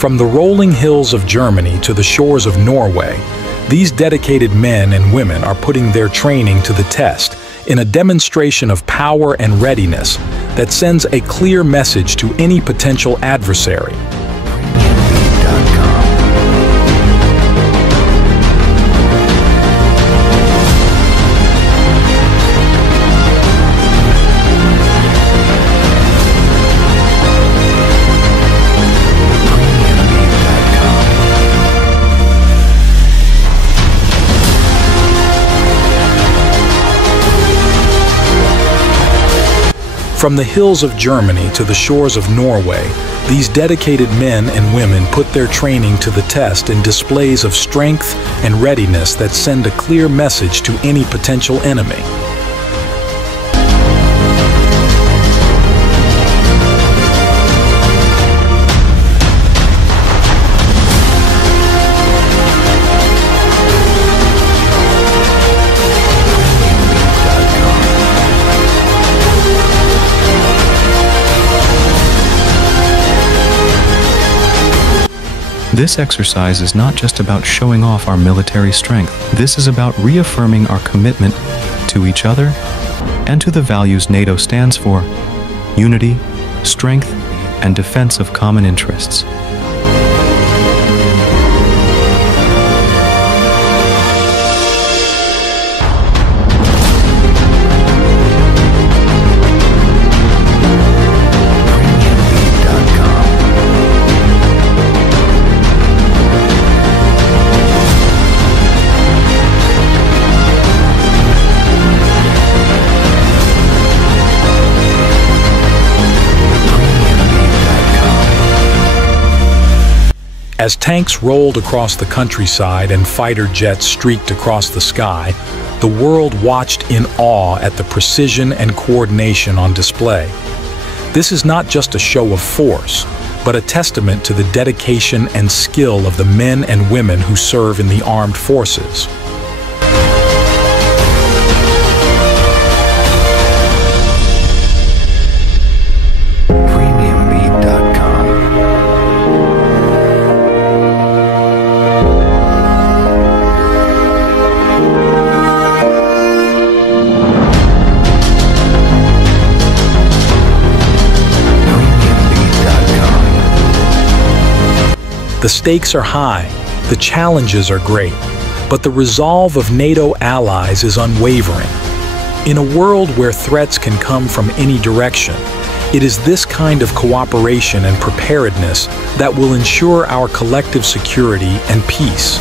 From the rolling hills of Germany to the shores of Norway, these dedicated men and women are putting their training to the test in a demonstration of power and readiness that sends a clear message to any potential adversary. From the hills of Germany to the shores of Norway, these dedicated men and women put their training to the test in displays of strength and readiness that send a clear message to any potential enemy. This exercise is not just about showing off our military strength. This is about reaffirming our commitment to each other and to the values NATO stands for: unity, strength, and defense of common interests. As tanks rolled across the countryside and fighter jets streaked across the sky, the world watched in awe at the precision and coordination on display. This is not just a show of force, but a testament to the dedication and skill of the men and women who serve in the armed forces. The stakes are high, the challenges are great, but the resolve of NATO allies is unwavering. In a world where threats can come from any direction, it is this kind of cooperation and preparedness that will ensure our collective security and peace.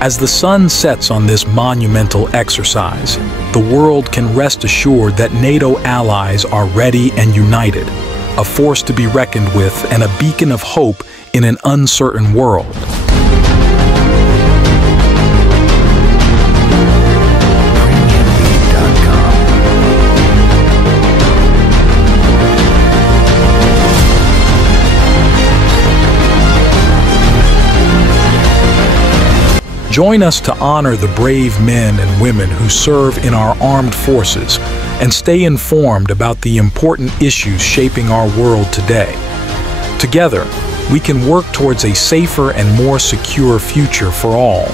As the sun sets on this monumental exercise, the world can rest assured that NATO allies are ready and united, a force to be reckoned with and a beacon of hope in an uncertain world. Join us to honor the brave men and women who serve in our armed forces and stay informed about the important issues shaping our world today. Together, we can work towards a safer and more secure future for all.